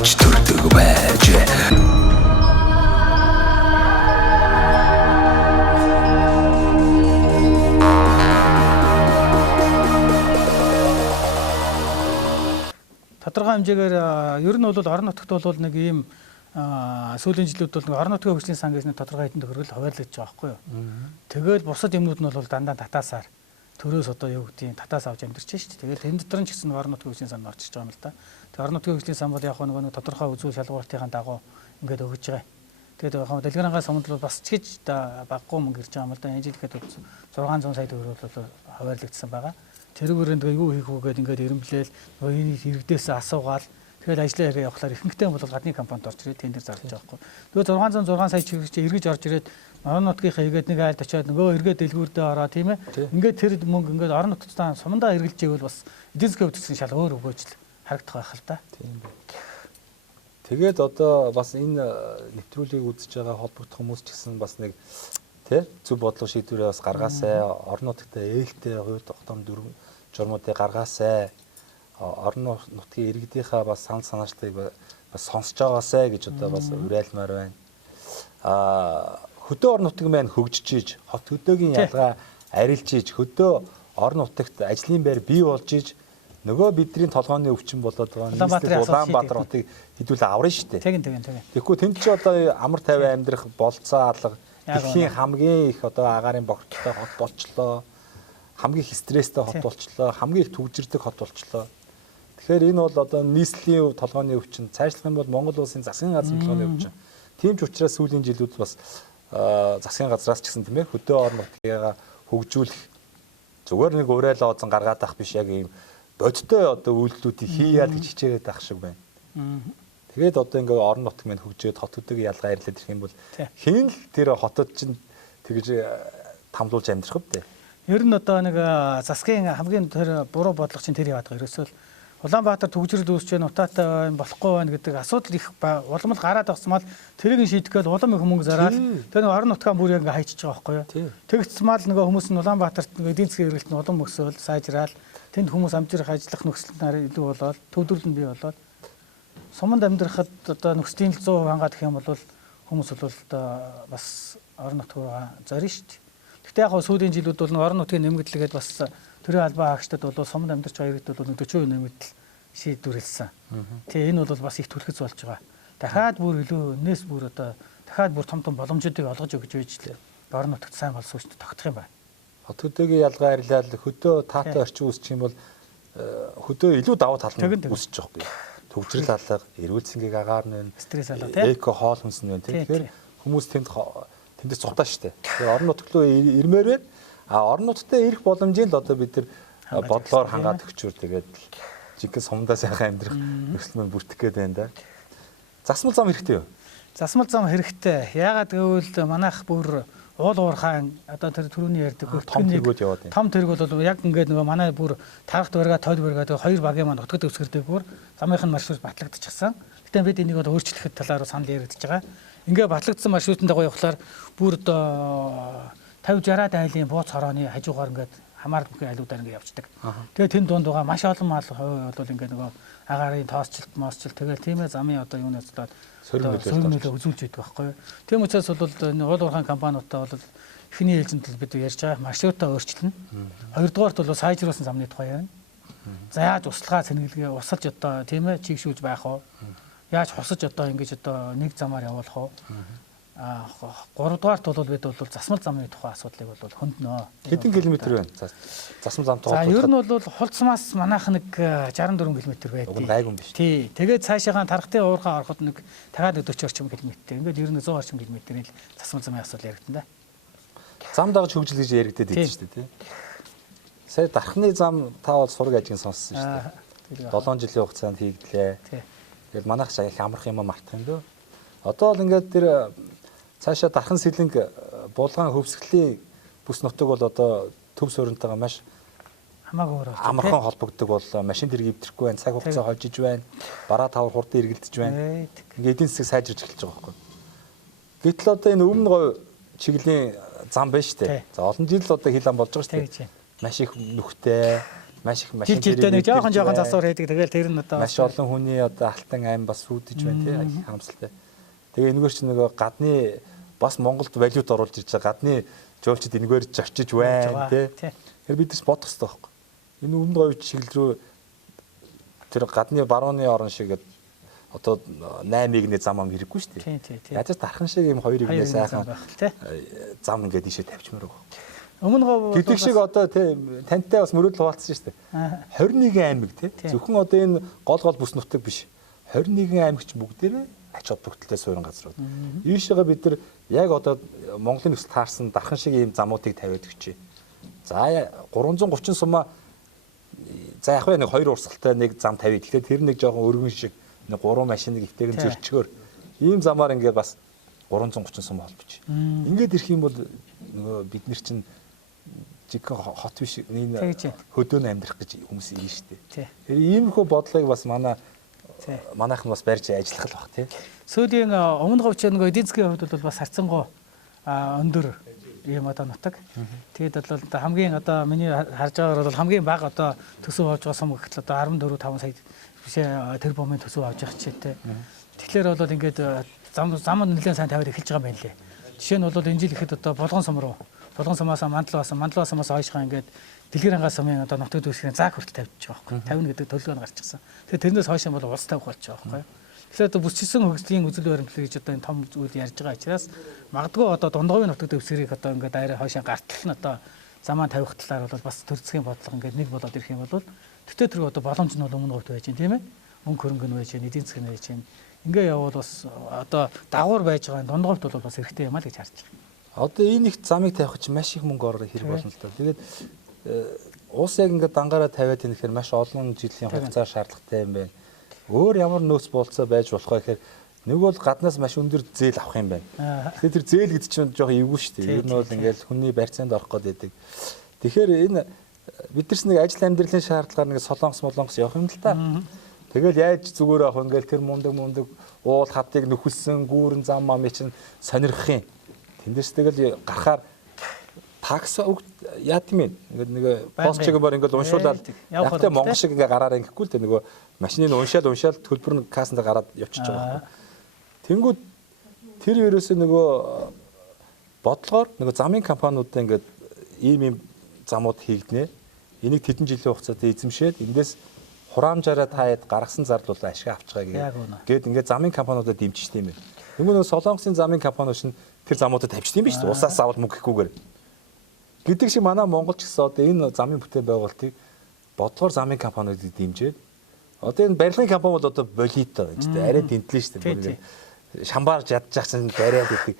авч төрдөг байж. Тодорхой хэмжээгээр ер нь бол орон нутагт бол нэг ийм сүүлийн жилүүд бол нэг орон нутгийн хөгжлийн сан гэж нэг тодорхой хэдэн төгрөгөл хуваарлаж байгаа байхгүй юу. Тэгээд бусад юмнууд нь бол дандаа татаасаар төрөөс одоо юу гэдгийг татаас авч амьдарч шүү дээ. Тэгээд энэ дотор нь ч гэсэн орон нутгийн хөгжлийн сан орж ирж байгаа юм л да. Тэгээд орон нутгийн хөгжлийн сан бол яг нэг тодорхой үзүүл шалгуултын дагуу ингээд өгж байгаа. Тэгээд яг дэлгэрэнгээ сумд бол бас ч гэж баггүй мөнгө ирж байгаа юм л да. Энэ жил ихэд 600 сая төгрөг бол хуваарлагдсан байгаа. Тэрүүгээр нэг юу хийх үгээд ингээд ирэмблээл энэ иргэдээс асуугаал тэгэл ажиллаа хэрэг явахлаар ихэнхдээ бол гадны компанид орж ирээд тендер зарлаж байгаа байхгүй. Тэгээд 606 сая чиглэж эргэж орж ирээд орон нутгийнхаа игээд нэг айлд очиод нөгөө эргээ дэлгүүрдээ ороо тийм ээ. Ингээд тэр мөнгө ингээд орон нутгатаа сумдаа эргэлж ивэл бас эдийн засгийн хувьд шал өөр өгөөж л харагдах байх л да. Тийм бай. Тэгээд одоо бас энэ нэвтрүүлгийг үзэж байгаа холбогдох хүмүүс ч гэсэн бас нэг тий зөв бодлого шийдвэрээ бас гаргаасай. Орон нутгад ээлтэй хувь тогтоом дүрм журмуудыг гаргаасай. Орон нутгийн иргэдийнхаа бас санал санаачлалыг бас сонсож байгаасай гэж одоо бас уриалмаар байна. Хөдөө орон нутгийн маань хөгжиж иж, хот хөдөөгийн ялгаа арилж иж, хөдөө орон нутагт ажлын байр бий болж иж нөгөө бидний толгойн өвчин болоод байгаа нийслэл Улаанбаатар хотыг хэдүүл аврын шүү дээ. Тэгэхгүй тэнд чи одоо амар тайван амьдрах болцоо алга дэлхийн хамгийн их одоо агаарын богцтой хот болчлоо. Хамгийн их стресстэй хот болчлоо. Хамгийн их түгжирдэг хот болчлоо. Тэгэхээр энэ бол одоо нийслэлийн толгойн өвчин цаашлах юм бол Монгол улсын засгийн газрын толгойн өвчин. Тийм ч учраас сүүлийн жилүүд бас засгийн газраас ч гэсэн тийм ээ хөдөө орон нутгийг хөгжүүлэх зүгээр нэг уриал оозон гаргаад авах биш яг ийм бодтой одоо үйлдэлүүдийг хийяад гэж хичээгээд байх шиг байна. Тэгээд одоо ингээ орон нутг маань хөгжөөд хот хөдөөгийн ялгаа арилаад ирэх юм бол хэн л тэр хотод чинь тэгж тамлуулж амьдрах вэ? Ер нь одоо нэг засгийн хамгийн тэр буруу бодлого чинь тэр яваад байгаа. Ерөөсөө Улаанбаатар төгжрөл үүсч байна, утаатай болохгүй байна гэдэг асуудал их улам л гараад авсмал тэрийг шийдэх гээд улам их мөнгө зараад тэр нэг орон нутгаа бүр ингээ хайчиж байгаа байхгүй юу. Тэгцмал нөгөө хүмүүс нь Улаанбаатарт эдийн засгийн эргэлт нь улам өсөөл сайжраал тэнд хүмүүс амжирах ажиллах нөхцөл нь илүү болоод төвлөрөл нь бий болоод суманд амьдрахад одоо нөхцөлийн 100% хангаад гэх юм бол хүмүүс бол одоо бас орон нутгаа зорино шүү дээ. Гэхдээ яг сүүлийн жилүүд бол орон нутгийн нэмэгдлэгээд бас төрийн албан хаагчдад бол суманд амьдарч байгаа иргэдэд бол 40% нэмэгдэл шийдвэрлсэн. Тэгээ энэ бол бас их түлхэц болж байгаа. Дахиад бүр илүү энэс бүр одоо дахиад бүр том боломжуудыг олгож өгч байж л орон нутагт сайн болсон шүү дээ тогтох юм байна. Хот хөдөөгийн ялгаа арилаад хөдөө таатай орчин үүсчих юм бол хөдөө илүү давуу тал нь үүсэж байгаа юм. Төвчрөл алга, эрүүл цэнгийг агаар нь стресс алга тийм эко хоол хүнс нь байна тийм. Тэгэхээр хүмүүс тэндээс цуглаа шүү дээ. Тэгэхээр орон нутг руу ирмээр байна. Орон нутгад ирэх боломжийг л одоо бид нар бодлоор хангаад өгчүүр тэгээд жинхэнэ сумдаа сайхан амьдрах нөхцөл маань бүртгэх гээд байна да. Засмал зам хэрэгтэй юу? Засмал зам хэрэгтэй. Яагаад гэвэл манайх бүр уул уурхаан одоо тэр түрүүний ярьдаг том тэргүүд яваад байна. Том тэргүүд бол яг ингээд нөгөө манай бүр тарахт баргаа тойл баргаа хоёр багийн маань утгад өсгөрдөг бүр замынх нь маршрут батлагдчихсан. Гэтэ бид энийг бол өөрчлөхөд талаар санал яригдж байгаа. Ингээ батлагдсан маршрутанд дагуу явхлаар бүр одоо 50-60 айлын бууц хорооны хажуугаар ингээд хамаар бүхэн айлуудаар ингээд явцдаг. Тэгээ тэн дунд байгаа маш олон мал хувь бол ингээд нөгөө агарын тоосчлт моосчлт тэгэл тийм ээ замын одоо юунаас болоод сөргөнөлөө үзүүлж идэх байхгүй юу. Тийм учраас бол энэ уул уурхайн компаниудаа бол эхний ээлжинд бид ярьж байгаа маршрутаа өөрчилнө. Хоёрдугаарт бол сайжруулсан замны тухай ярина. За яаж услага сэнгэлгээ усалж одоо тийм ээ чигшүүлж байх уу? Яаж хосож одоо ингэж одоо нэг замаар явуулах уу? Гуравдугаарт бол бид бол засмал замын тухай асуудлыг бол хөндлөнө. Хэдэн километр байна? Засмал зам тухай. За ер нь бол хулцмаас манайх нэг 64 км байдаг. Уг гайгүй юм биш. Тий. Тэгээд цаашаагаа тархтын уурхаа ороход нэг дахиад 40 орчим километр. Ингээд ер нь 100 орчим километрийн засмал замын асуудал яригдана да. Зам дагаж хөгжил гэж яригдээд байдаг шүү дээ тий. Сая дархны зам та бол сураг ажиг сонссон шүү дээ. 7 жилийн хугацаанд хийгдлээ. Тий. Тэгэл манайх их амрах юм мартах юм дөө. Одоо л ингээд тэр цаашаа дархан сэлэнг булгаан хөвсгөлийн бүс нутаг бол одоо төв сууринтайгаа маш хамаагүй өөр амархан холбогддог боллоо. Машин тэрэг ивдэрэхгүй байна, цаг хугацаа хожиж байна, бараа тавар хурдан эргэлдэж байна. Ингээд эдийн засаг сайжирч эхэлж байгаа байхгүй. Гэтэл одоо энэ өмнө говь чиглэлийн зам байна шүү дээ. За олон жил одоо хил ам болж байгаа шүү дээ. Маш их нүхтэй, Маш их машин жилдээ нэг жоохон засвар хийдэг. Тэгэл тэр нь одоо маш олон хүний одоо алтан аймаг бас сүйдэж байна тий харамсалтай. Тэгээ энэгээр чинь нөгөө гадны бас Монголд валют оруулж ирж байгаа гадны жуулчид энэгээр зорчиж байна тий. Тэгэхээр бид нар бодох хэрэгтэй байхгүй. Энэ өмнө говьч чиглэл рүү тэр гадны барууны орн шиг одоо 8-ыг зам ам хэрэггүй шүү дээ. Ядаж дархан шиг юм 2-ыг сайхан зам ингээд ишээ тавьчмаар байгаа. Өмнө говь гэдэг шиг одоо тантай бас мөрөдөл хуваалцсан шүү дээ. 21 аймаг тий. Зөвхөн одоо энэ гол бүс нутаг биш. 21 аймагч бүгдээрээ ач холбогдолтой суурин газрууд. Ийшээгээ бид нар яг одоо Монголын нөхцөл таарсан дархан шиг ийм замуудыг тавиад өгчээ. За 330 сумаа за яг нэг 2 урсгалтай нэг зам тавиад. Тэгэхээр тэр нэг жоохон өргөн шиг нэг 3 машиныг өвтэйгэн зөрчгөөр ийм замаар ингээд бас 330 сум холбож. Ингээд ирэх юм бол нөгөө бид нар чинь жигхэн хот биш энэ хөдөөнд амьдрах гэж хүмүүс ирнэ шүү дээ. Тэр иймэрхүү бодлогыг бас манайхан бас барьж ажиллах л баг тий. Сүүлийн өмнө говьч нөгөө эдийн засгийн хувьд бол бас харьцангуй өндөр юм одоо нутаг. Тэгээд бол хамгийн одоо миний харж байгаагаар бол хамгийн бага одоо төсөв авч байгаа сум гэхэл одоо 14-5 сая бишээ тэрбумын төсөв авч явах чийтэй. Тэгэхээр бол ингээд зам нэлээд сайн тавиад эхэлж байгаа юм байна лээ. Жишээ нь бол энэ жил ихэд одоо Болгон сум руу Болгон сумаас Мандлаа сумаас хойшгаа ингээд Дэлгэр ангаа сумын одоо нутаг дэвсгэрийн зааг хүртэл тавьчих байгаа байхгүй. 50 гэдэг төлөвлөгөө нь гарч ирсэн. Тэгэхээр тэрнээс хойшоо бол улс тавих болчих байгаа байхгүй. Тэгэхээр одоо бүсчилсэн хөгжлийн үзэл баримтлал гэж одоо энэ том зүйл ярьж байгаа учраас магадгүй одоо дундговын нутаг дэвсгэрийг одоо ингээд арай хойшоо гартал нь одоо замаа тавих талаар бол бас төрцгийн бодлого ингээд нэг болоод ирэх юм бол төтөө тэрг одоо боломж нь бол өмнө говьд байж гэн тийм ээ. Мөнгө хөрөнгө нь байж гэн, эдийн засаг нь байж гэн. Ингээ явбал бас одоо дагуур байж байгаа дундговт бол бас хэрэгтэй юм а л гэж харж байна. Одоо энэ их замыг тавих чинь маш их мөнгө орох хэрэг болно л доо. Тэгээд уус яг ингээд дангаараа тавиад ийм гэхээр маш олон жилийн хугацаа шаардлагатай юм байна. Өөр ямар нөөц болцоо байж болох вэ гэхээр нэг бол гаднаас маш өндөр зээл авах юм байна. Тэгэхээр тэр зээл гэдэг чинь жоохон эвгүй шүү дээ. Ер нь бол ингээд хүний барьцаанд орох гэдэг. Тэгэхээр энэ бид нар нэг ажил амьдралын шаардлагаар нэг солонгос явах юм л та. Тэгэл яаж зүгээр авах ингээл тэр мундаг уул хадыг нөхөлсөн гүүрэн зам мами чинь сонирхох юм. Тэндээс тэгэл гарахаар такс яатмын ингээд нэг постчиг бар ингээд уншуулаад ягтай монгол шиг ингээд гараараа ингэхгүй л дээ нөгөө машиныг уншаал төлбөр нь кассанд гараад явчихж байгаа. Тэнгүүд тэр ерөөсөө нөгөө бодлогоор нөгөө замын компаниудаа ингээд ийм замууд хийгднэ. Энийг тэдэн жилийн хугацаанд эзэмшээд эндээс хураамжаараа таад гаргасан зардал бол ашиг авчгаа гээд ингээд замын компаниудаа дэмжиж тийм ээ. Нөгөө солонгосын замын компаниуд шин тэр замуудад тавьчих юм биш үү? Усаас авал мөнгө гэхгүйгээр. Гэдэг шиг манай Монголч гэсэн одоо энэ замын бүтээн байгуулалтыг бодлогоор замын компаниудыг дэмжиж одоо энэ барилгын компани бол одоо болито гэж дээ. Арай тэнтлэн шүү дээ. Шамбаарж ядчихсан бариад гэдэг.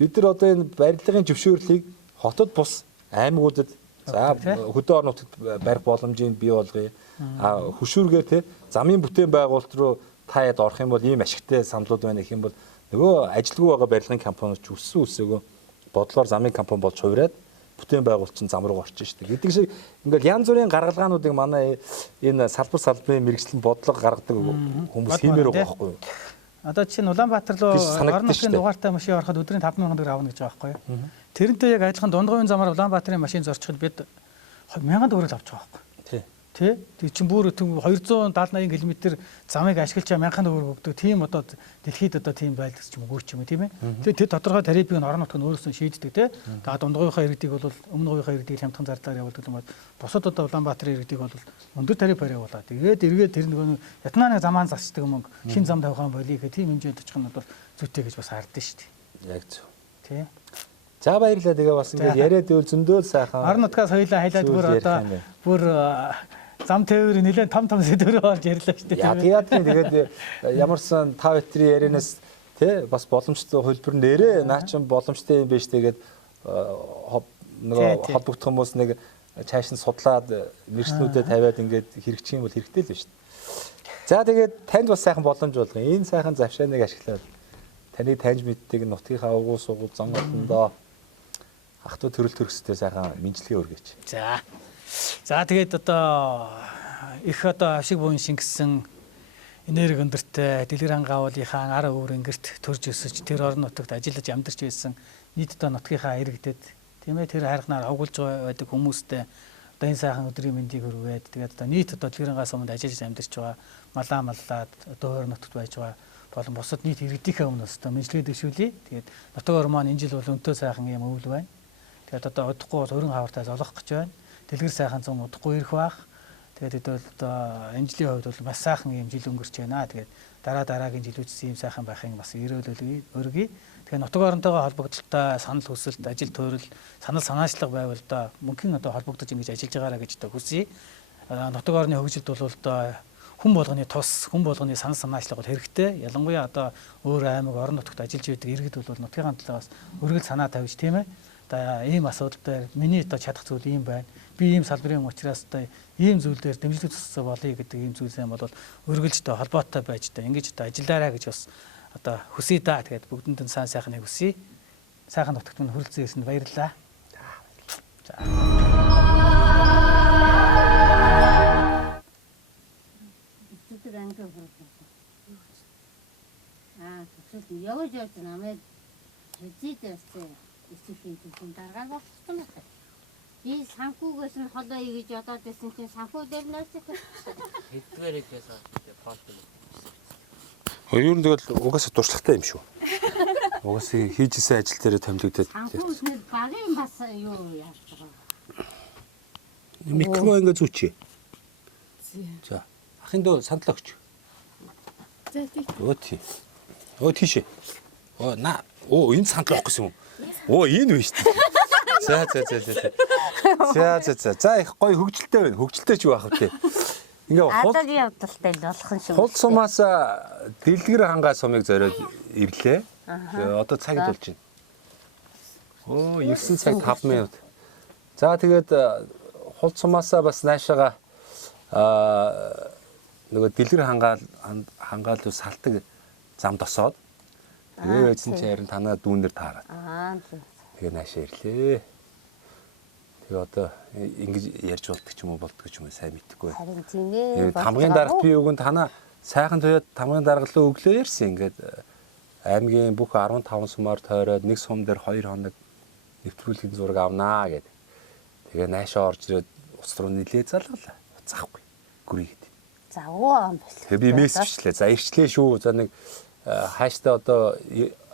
Бид нар одоо энэ барилгын зөвшөөрлийг хотод бус аймагуудад за хөдөө орон нутагт барих боломжийг бий болгоё. Хөшүүргээр те замын бүтээн байгуулалт руу таад орох юм бол ийм ашигтай саналууд байна гэх юм бол нөгөө ажилгүй байгаа барилгын компаниуд ч өссөн үсээгөө бодлоор замын компани болж хувираад бүтээн байгуулалт чинь зам руу орж штэ. Гэдэг шиг ингээл янз бүрийн гаргалгаануудыг манай энэ салбарын мэрэгчлэн бодлого гаргадаг хүмүүс хиймээр байгаа байхгүй юу? Одоо чинь Улаанбаатар руу орон нутгийн дугаартай машин ороход өдрийн 50000 төгрөг авна гэж байгаа байхгүй юу? Тэрнтэй яг адилхан дундговын замаар Улаанбаатарын машин зорчиход бид 1000 төгрөг авч байгаа байхгүй юу? Тэ чинь бүр 270-80 км замыг ашиглаж 1000 төгрөг өгдөг. Тийм одоо дэлхийд одоо тийм байлгаж ч юм уу ч юм уу тийм ээ. Тэгээд тэр тодорхой тарифыг нь орон нутг нь өөрөөсөө шийддэг те. За дундговынхаа иргэдийг бол өмнө говийнхаа иргэдийг хямдхан зардлаар явуулдаг юм байна. Бусад одоо Улаанбаатарын иргэдийг бол өндөр тарифаар явуулаад. Тэгээд эргээд тэр нөгөө ятнаа замаан засчдаг мөнгө шин зам тавихаан болий гэх тийм хэмжээнд очих нь бол зүйтэй гэж бас хардсан шүү дээ. Яг зөв. Тэ. За баярлалаа. Тэгээ бас ингээд яриад ивэл зөндөө сайхан. Орон нутгаас хоёлаа хайлаад бүр одоо бүр зам тээвэр нэлээд том сэдвэр болж ярьлаа шүү дээ. Яа тэгээд ямарсан та бүхний ярианаас тий бас боломжтой хөлбөр нэрээ наа чин боломжтой юм биш тэгээд нөгөө холбогдох хүмүүс нэг цааш нь судлаад мэрэгчлүүдэд тавиад ингээд хэрэгчих юм бол хэрэгтэй л биш шүү дээ. За тэгээд танд бас сайхан боломж болгоё. Энэ сайхан завшааныг ашиглаад таныг таньж мэддэг нутгийнхаа угуу сугуул зан олондоо ах トゥ төрөл төрөстэй сайхан мэдлэгээ өргөөч. За тэгээд одоо их одоо авшиг буун шингэсэн энерги өндөртэй дэлгэр хангаавлынхаа ар өөр ингэрт төрж өсөж тэр орон нутагт ажиллаж амьдарч байсан нийт одоо нутгийнхаа иргэдэд тийм ээ тэр хайрхнаар огуулж байдаг хүмүүстэй одоо энэ сайхан өдрийн мэндийг хүргээд тэгээд одоо нийт одоо дэлгэрэнгаа суманд ажиллаж амьдарч байгаа малаад одоо өөр нутагт байж байгаа болон бусад нийт иргэдийнхээ өмнөөс одоо мэдлэгээ дэвшүүлье. Тэгээд нутаг ор маань энэ жил бол өнтөө сайхан юм өвөл байна. Тэгээд одоо удахгүй бол өрн хавартай золох гэж байна. Дэлгэр сайхан зам удахгүй ирэх бах. Тэгээд одоо энэ жилийн хувьд бол бас сайхан юм жил өнгөрч байна. Тэгээд дараагийн жилүүчсэн юм сайхан байхын бас өргөе. Тэгэхээр нутаг оронтойгоо холбогдлолтой санал хүсэлт, ажил туурал, санаачлага байвал одоо мөнхийн одоо холбогдож ингэж ажиллаж байгаараа гэж одоо хүсье. Нутаг орны хөгжилд бол одоо хүн болгоны тус, хүн болгоны санал санаачлага бол хэрэгтэй. Ялангуяа одоо өөр аймаг орон нутагт ажиллаж байдаг иргэд бол нутгийн талаас өргөл санаа тавьж тийм ээ. Одоо ийм асуудал дээр миний одоо чадах зүйл ийм байна. Би ийм салбарын учраас одоо ийм зүйл дээр дэмжлэг тусалцаа болъё гэдэг ийм зүйлсээ бол өргөлж одоо холбоотой байж одоо ингэж одоо ажиллаарай гэж бас одоо хүсье да. Тэгээд бүгдэнд нь сайхныг хүсье. Сайхан нутагт минь хүрэлцэн ирсэнд баярлалаа. За. Явж явж намайг хэзээдээсээ эцэгхийн төлөв дараагаар болчихсон байна. Би санхүүгээс нь холоо ийгэж бодоод байсан чинь санхүү дээр нөөцөө Хэдгээр ихээс фолт юм. Ер нь тэгэл угаасаа дуршлагтай юм шүү. Угаасаа хийжсэн ажил дээр томилогдоод. санхүүснээр багын бас юу яаж байгаа. Микро ингэ зүүчээ. За. Ахын дөө сандлаа өгч. За тийм. Өө тийшээ. Энэ сандлаа өгөх гэсэн юм. Энэ биш үү? За. За их гоё хөгжилтэй байна. Хөгжилтэй ч юу ах вэ? Ингээ Адагийн явдалтай л болох юм шүү. хул сумаас дэлгэр хангаа сумыг зориод ирлээ. Одоо цагт болж байна. 9 цаг 5 минут. За тэгээд хул сумаас бас наашаага нөгөө дэлгэр хангаал салтаг зам досоод тэгээд байсан чи харин танаа дүүнээр таараад. Тэгээ наашаа ирлээ. Тэгээ одоо ингэж ярьж болдог ч юм уу болдог ч юм уу сайн мэдэхгүй. Харин тийм ээ. Тамгын даргалт би өгөн танаа сайхан туяад тамгын даргаллаа өглөө ярьсан. Ингээд аймгийн бүх 15 сумаар тойроод нэг сум дээр 2 хоног нэвтрүүлгийн зураг авнаа гэдэг. Тэгээ наашаа орж ирээд уц руу нилээ залгалаа. Уцаахгүй. Гүрийгээд. Завгүй юм байна. Тэгээ би мессежчлээ. За ирчлээ шүү. За нэг хааштай одоо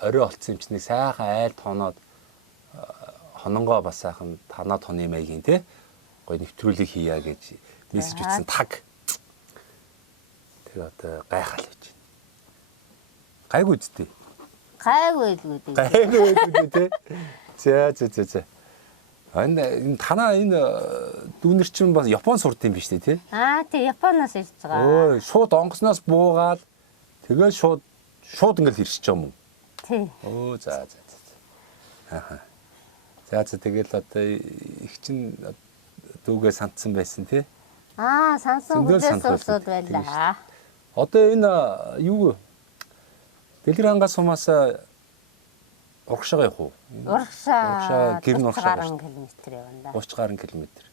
орой олцсон юм чи нэг сайхан айлт хоноод хононгоо бас сайхан танаа тоны маягийн те гоё нэвтрүүлэг хийя гэж мессеж ütсэн таг. Тэгээ одоо гайхал байж байна. Гайгүй үсттэй. Гайгүй л үү. Гайгүй те. За. Энэ танаа энэ дүүнер чинь бас Япон сурд юм биш үү те? Тий Японоос ирж байгаа. Шууд онгоцноос буугаад тэгээ шууд ингээл ирсэж байгаа юм уу? Тий. За. Аха. За тэгэл одоо их чин дүүгээ сандсан байсан тий. Сансан хүлээс уусууд байлаа. Одоо энэ юу дэлгэр хангаас сумаас урагшаа явах уу? Урагшаа гэр нь урагшаа 30 км явна да. 30 гаруй километр.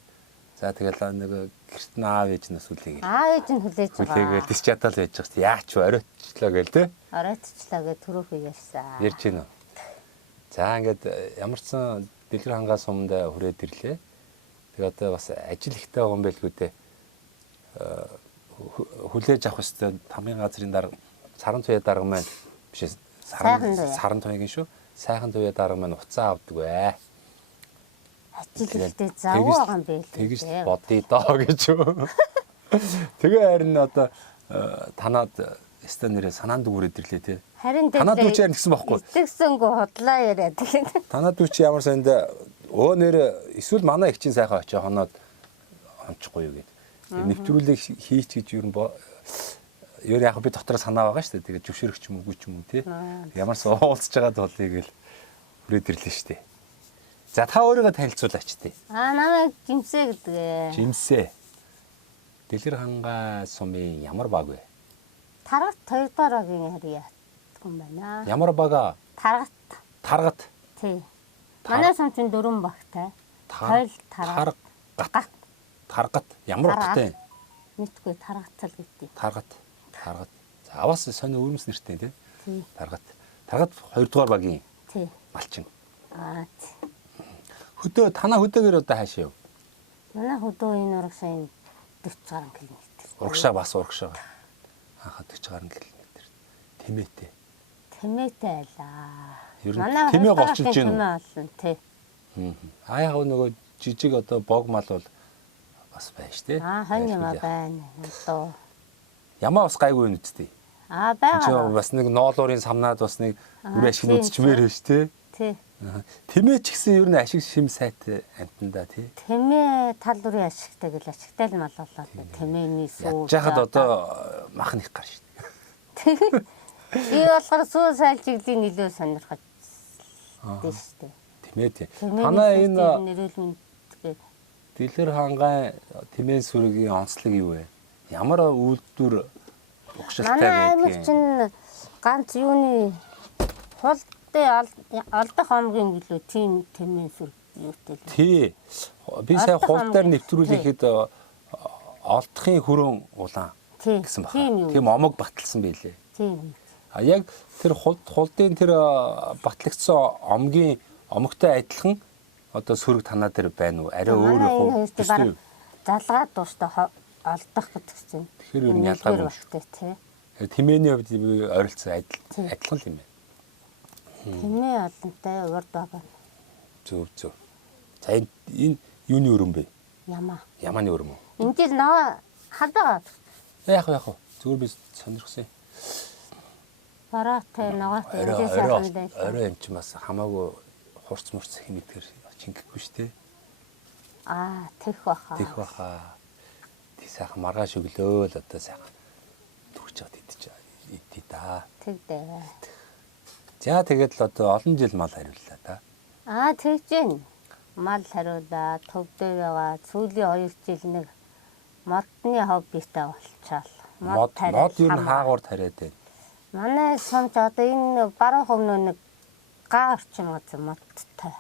За тэгэл нэг гэрт нь аав ээж нас үлээгээ. Аав ээж нь хүлээж байгаа. Хүлээгээл тийч чадал байж байгаа ч яач вэ оройтчлаа гээл тий. Оройтчлаа гэж түрүүхий ярьсан. Ярьж гинэ. За ингээд ямарсан дэлгэр хангаас суманд хүрээд ирлээ. Тэгээ одоо бас ажил ихтэй байгаа юм байлгүй дээ. Хүлээж авах хэвээр тамгын газрын дарга саран туяа дарга маань биш саран туяагийн шүү. Сайхан туяа дарга маань уцаа авдаг бай. Ажил ихтэй завгүй байгаа юм байл. Тэгж бодъё доо гэж. Тэгээ харин одоо танаад станерээ санаанд дүгрээд ирлээ тий. Харин танаад дүүч яар гэсэн бохоггүй. Итгэсэнгүү хотлоо яриад тэгээд. Танаад дүүч ямар санд нэр эсвэл манай их чинь сайхан очоо хоноод онцохгүй юу гэдэг. Нэвтрүүлэг хийч гэж ер яг би дотор санаа байгаа шүү дээ. Тэгээд зөвшөөрөх ч юм уу ч юм уу тий. Ямар ч уулзж байгаа тулыг л хүрээд ирлээ шүү дээ. За та өөрийгөө танилцуулаач тий. Намайг Жимсээ гэдэг. Жимсээ. Дэлгэр хангаа сумын ямар баг вэ? Таргат 2 дараагийн харьяа юм байна. Ямар бага? Таргат. Тий. Манай сум чинь 4 багтай. Тойл Таргат. Ямар утгатай? Мэдгүй таргацал гэдэг. Таргат. За аваас сони өрмс нэртэй тий. Тий. Таргат 2 дугаар багийн. Тий. Малчин. Тий. Танаа хөдөөгөр одоо хаашаа юу? Манай хөдөө энэ ураг сайн 40 гаруй км. Урагшаа бас урагшаа. Хахад 40 гаруй км. Тэмээтэй. Тэмээтэй айлаа. Ер нь тэмээ голчилж гин. Тэмээ олно тий. А яг нөгөө жижиг одоо бог мал бол бас байна шүү дээ. Хонь юм байна. Одоо Ямаа бас гайгүй юм үсттэй. байгаа. Бас нэг ноолуурын самнаад бас нэг үр ашиг үзчмээр байна шүү дээ. Тий. Тэмээ ч гэсэн ер нь ашиг шим сайтай амтанда тий. Тэмээ тал бүрийн ашигтай гэл ашигтай л мал болоод тэмээний сүү. Яхад одоо мах нэг гар шүү дээ. Би болохоор сүү сайлжиглийн илүү сонирхож дээ шүү дээ. Тэмээ тий. Танаа энэ нэрэлмэнд Дэлгэр хангай тэмээ сүргийн онцлог юу вэ? Ямар үйлдвэр угшилтай манай аймаг байдгийг. чинь ганц юуны хултай алдах хоомгийн гэлөө тийм тэмээ сүр юутай л. Тий. Би сая хул дээр нэвтрүүлэхэд олдохын хүрэн улаан гэсэн байна. Тийм омог баталсан байлээ. Тийм. А яг тэр хулдын тэр батлагдсан омогтой адилхан одоо сүрэг танаа дээр байна уу? Арай өөр юм. Залгаад дуустаа олдох гэдгсэн. Тэгэхээр юу ялгаагүй шүү тий. Тэмээний хувьд би ойролцоо адилхан л юм байна. Тэмээ олонтой урд байгаа. Зөв. За энэ юуны өрөм бэ? Ямааны өрөм үү? Энд л нөө халбаа. Яг. Зүгээр би сонирхсан. Бараатай ногоотой энэ сайхан байсан. Орой юм чи бас хамаагүй хурц мурц хэмэтгэр чингэхгүй шүү дээ. Тэгх баха. Тэг сайхан маргааш өглөө л одоо сайхан түрч чад идэж да. Тэгдээ. За тэгээд л одоо олон жил мал хариуллаа да. Тэгж гэн. Мал хариулаа, төвдөө байгаа. Сүүлийн 2 жил нэг модны хоббитай болчаал. Мод ер нь хаагуур тариад байна. Манай сумч одоо энэ баруун хөвнөө нэг гаа орчим модтай.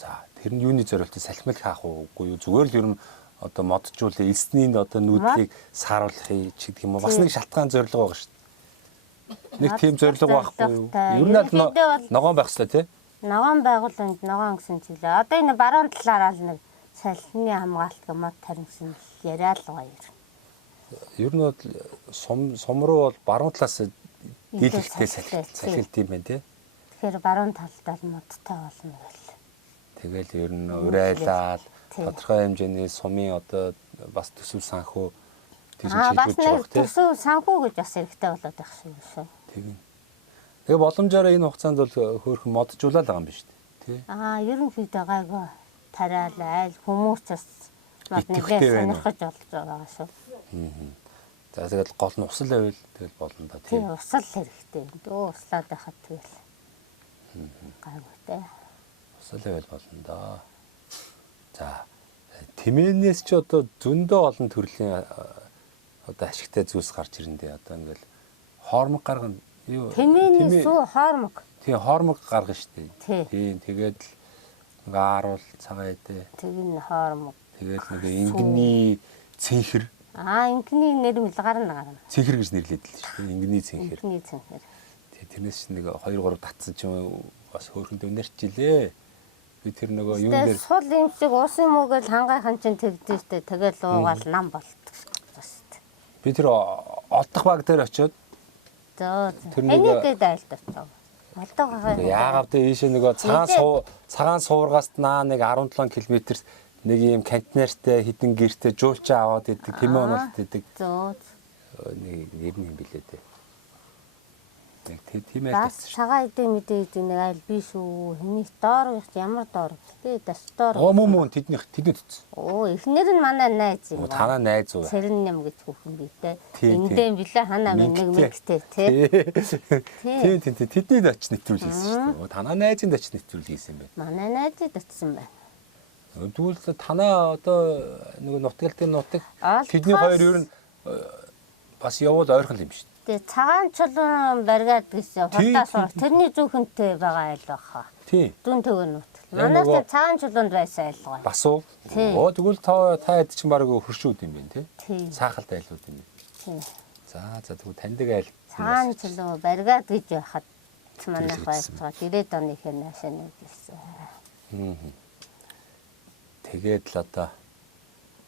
За тэр нь юуны зорилттой салхимал хаах уугүй юу? Зүгээр л ер нь одоо моджуулах, элсний одоо нүүдлийг сааруулахыг ч гэдэг юм уу. Бас нэг шалтгаан зорилго байгаа шүү дээ. Нэг тийм зорилго байхгүй юу? Ер нь л ногоон байх хэрэгтэй тий? Ногоон байгууллаганд ногоон гэсэн чиглээ. Одоо энэ баруун талаараа л нэг салхины хамгаалалт мод тархинсан яриа л гоё. Ер нь сум руу бол баруун талаас дийлэгтэй салхилт юм байна тий? Тэгэхээр баруун талдаа л модтай болно гэл. Тэгэл ер нь урайлал тодорхой хэмжээний сумын одоо бас төсөв санхүү тэр чиглүүлж байгаа тийм. Төсөв санхүү гэж бас хэрэгтэй болоод байх шиг шүү. Тийм. Тэгээ боломжоор энэ хугацаанд бол хөөрхөн моджуулаад байгаа юм биш үү? Тий. Ерөнхийдөө гайгүй тариал айл хүмүүс бас нэлээд сонирхож болж байгаа шүү. За тэгэл гол нь усал байвал тэгэл болно да тийм. Усал хэрэгтэй. Услаад байхад тэгэл гайгүйтэй. Усал байвал болно да. За тэмээнээс ч одоо зөндөө олон төрлийн одоо ашигтай зүйлс гарч ирэндээ одоо ингээл хоормог гаргана юу тэмээний сүү хоормог. Тийм хоормог гаргана шүү дээ. Тийм тэгээд л гааруул цагаан эдээ. Тэгин хоормог. Тэгээд нэг ингэний цэнхэр. Ингэний нэр мэл гарна. Цэнхэр гэж нэрлэдэг л шүү дээ. Ингэний цэнхэр. Ингэний цэнхэр. Тэрнээс нэг 2 3 татсан ч юм бас хөөрхөн дөнэрчилээ. Би тэр нөгөө юун дээр сул юм шиг уусан юм уу гэж хангайхан чинь тэгдэж штэ тэгэл уугаал нам болдог штэ. Би тэр олдох баг дээр очиод энийг айлтдаг. Олдог байгаа. Яагаад тэ ийшээ нөгөө цагаан суургаас наа нэг 17 км нэг юм контейнертэй хідэн гэртээ жуулчаа аваад идэг тэмээ онолт идэг. Нэг нэр нь юм билээ дээ. Тийм ээ. Бас цагаан эдээ мэдээж нэг айл би шүү. Хэний доор ямар доор. Тэ дэс доор. Мөн тэдний төцсөн. Эхнэр нь манай найз юм. Танаа найз уу? Сэрэн юм гэж хүүхэн битэй. Эндээ билээ ханаа минь нэг мэгтэй тий. Тийм. Тэдний дач нэвтрүүлсэн шүү дээ. Танаа найзын дач нэвтрүүлсэн юм байна. Манай найзыг датсан байна. Тэгвэл танаа одоо нөгөө нутгалтын нутаг тэдний хоёр ер нь бас явуул ойрхон юм шүү. Цагаан чулуун бариад гэсэн хурдаас тэрний зүгэнтэй байгаа айл баха. Тийм. Дүн төгөнөт. Манайс цагаан чулуунд байсан айл байгаа. Бас уу? Тэгвэл та хэд ч баг хөршүүд юм байна тий. Саахалт айлууд юм байна. Тийм. За тэгвэл таньдаг айл. Цагаан чулуун бариад гэж байхад манайх байцгаа 90-ад оныхээ наашаа нэгсэн. Тэгээд л одоо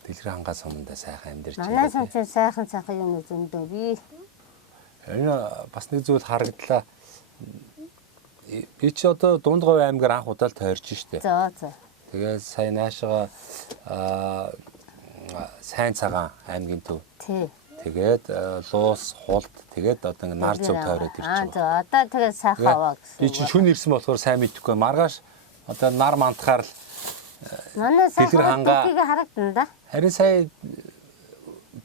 Дэлгэр хангаа суманда сайхан амьдарч Манай сум чинь сайхан юм зөндөө би. Энэ бас нэг зүйл харагдлаа. Би чи одоо Дундговь аймгаар анх удаа л тойрч штэ. За. Тэгээд сая наашаага сайн цагаан аймгийн төв. Тий. Тэгээд луус хулт тэгээд одоо ингээ нар зөв тойроод ирж байгаа. За одоо тэгээд сайхан аваа гэсэн. Би чи шүн ирсэн болохоор сайн мэдэхгүй. Маргааш одоо нар мантахаар л манай Дэлгэр сайхан хангаа- бүгдийг харагдана да. харин сая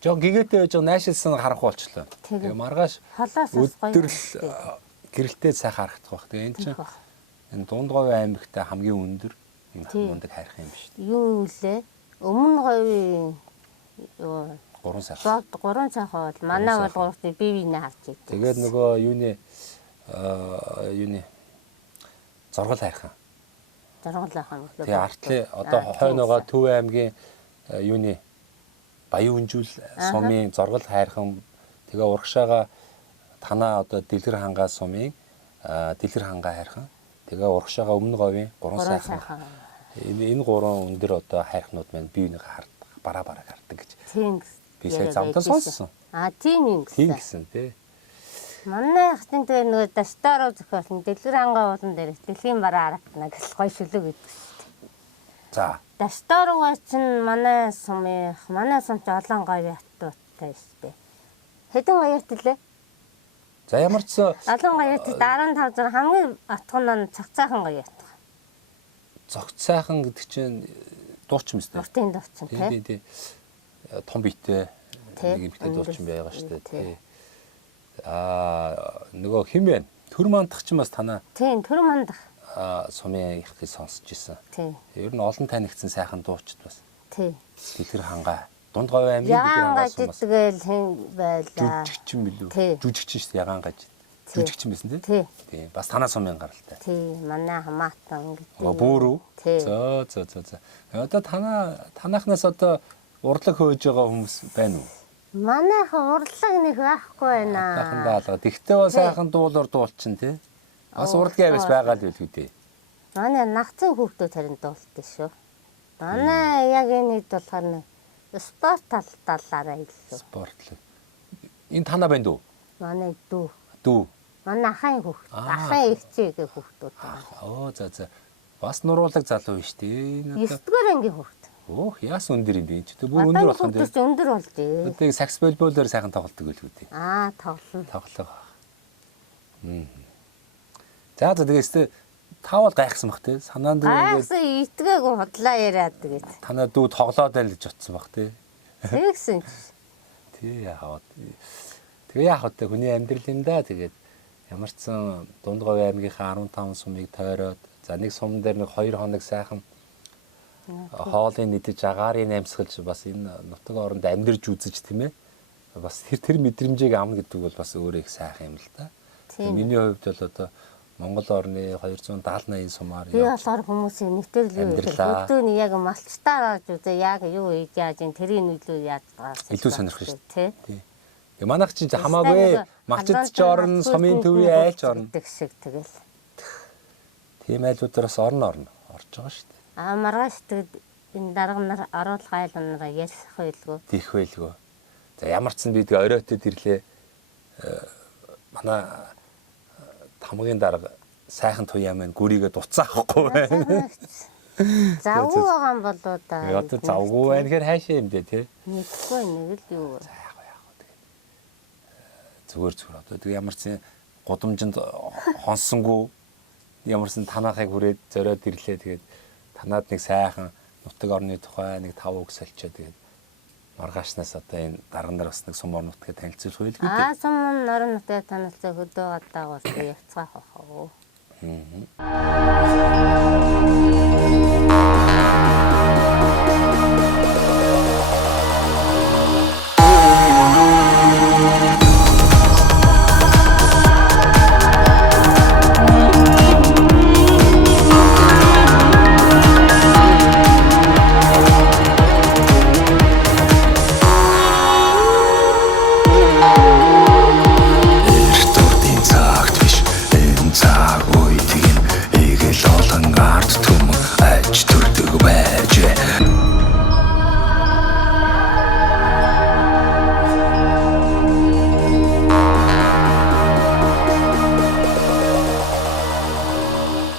жоо гэгээтэй байж байгаа наашилсан харах болчлоо. Тэгээ. Тэгээ маргааш Холоос өдөр л гэрэлтэй сайхан харагдах бах. Тэгээ энэ чинь энэ Дундговь аймагтай хамгийн өндөр энэ Тийм. мундаг хайрах юм биш. Юу үлээ? Өмнө говийн юу 3 сайхан. 3 цахаа бол манай бол 3-ыг бие харж идэв. Тэгээд нөгөө юуны зоргол хайрхан. Зорголоохон. Тэгээ артлын одоо хойноогоо Төв аймгийн юуны Баян Үнжүүл сумын зоргол хайрхан. Тэгээ урагшаага танаа одоо Дэлгэр хангаа сумын Дэлгэр хангаа хайрхан. Тэгээ урагшаага Өмнө говийн 3 сайхан. Энэ 3 өндөр одоо хайрхнууд маань бие биенээ бараа хардаг гэж. Тийм. Би сая замдаа сонссон. Тийм юм Тийм гэсэн. гэсэн тий. Манай хатан дээр нөгөө дастаруу зохиолн Дэлгэр хангаа уулан дээр дэлхийн бараа харагдана гэж гоё шүлэг гэдэг шүү дээ. За. Дастарууга чинь манай сум ч олон гоё ятуутай шүү дээ. Хэдэн гоё ят лээ? За ямар ч Олон гоё ят 15 зур хамгийн атган нь цогцоохон гоё ят. зогц сайхан гэдэг чинь дуучин мэт. Уртын дуучин тий. Тий. Том биетэй Тий. нэг биетэй дуучин байгаа шүү дээ. Тий. Тий. Нөгөө хин бэ? Төр мандах ч юм бас танаа Тийм, төр мандах. сумын их гэж сонсч ирсэн. Тий. Ер нь олон танигдсан сайхан дуучид бас. Тий. Дэлгэр хангаа. Дундговь аймгийн Дэлгэр Ягаан хангаа гаж сум бас. идгээл хэн байлаа. Жүжигчин билүү? Тий. Жүжигчин шүү дээ ягаан гаж. Тий. Жүжигчин байсан тий? Тий. Тий. Бас танаа сумын гаралтай. Тий, манай хамаатан гэдэг. Бөөрүү. Тий. За. Одоо танаахнаас одоо урлаг хөөж байгаа хүмүүс байна уу? Манайхан урлаг нэг байхгүй Тахан байна. даалга. Тэгтээ бас сайхан дуулуур дуулчин тий. Бас урлагийн авьяас байгаа л билгүй дээ. Манай нагцын хүүхдүүд харин дуулдаг шүү. Манай яг энэ хэд болохоор нэг спорт талаараа илүү. Спортлог. Энэ танаа байна дүү? Манай дүү. Дүү. Манай ахын хүүхд. Ахын эгчээгээ хүүхдүүд байна. За. Бас нуруулаг залуу биш тий. Энэ одоо 9-р ангийн хүүхд. Өөх яас өндөр юм бэ? Чи бүр өндөр болох юм дээ. Хүүхдүүд өндөр болдөө. Одоо сакс болболоор сайхан тоглолдог байлгүй дээ. Тоглоно. Тоглох. За тэгээс таавал гайхсан бах тий. Санаанд ингээд Гайхсан итгээгүй худлаа яриад тэгээд. танаа дүү тоглоод байл гэж утсан бах тий. Тэгсэн. Тий яахаа. Тэгээ яах вэ? Хүний амьдрал юм да. Тэгээд ямар ч сан Дундговь аймгийнхаа 15 сумыг тойроод за нэг сум дээр нэг 2 хоног сайхан хоолыг идэж агаарыг амьсгалж бас энэ нутаг оронд амьдарч үзэж тийм ээ. Бас тэр мэдрэмжийг авна гэдэг бол бас өөрөө их сайхан юм л да. Миний хувьд бол одоо Монгол орны 270-80 сумаар Би болохоор хүмүүсийн нэвтрэл юу гэдэг. Өдөөний яг малчтаар орж үзээ яг юу хийж яаж ин тэрийн нөлөө яаж байгаас илүү сонирхох шүү тий. дээ. Манайх чинь хамаагүй малчид ч орно, сумын төвийн айлч орно. Гэдэг шиг тэгэл. Тийм айлуудаас орж байгаа шүү дээ. Маргааш тэгээд энэ дарга нар оруулах айлнараа ярих байлгүй. Тийх байлгүй. За ямар ч сан би тэгээ оройтод ирлээ. Манай хамгийн дарга сайхан туяа маань гүрийгээ дуцаахгүй байна. Завгүй байгаа юм болоо да. Одоо завгүй байна гэхээр хаашаа юм дээ тий. Мэдхгүй нэг л юу. Зүгээр одоо тэгээ ямар ч гудамжинд хонсонгүй ямар ч танаахыг хүрээд зориод ирлээ тэгээд танаад нэг сайхан нутаг орны тухай нэг 5 үг соличоо тэгээд маргаашнаас одоо энэ дарга нар бас нэг сум орн нутгийг танилцуулах байлгүй дээ. Сум орн нутгийг танилцах хөдөө гадаагаас явцгаах واخ.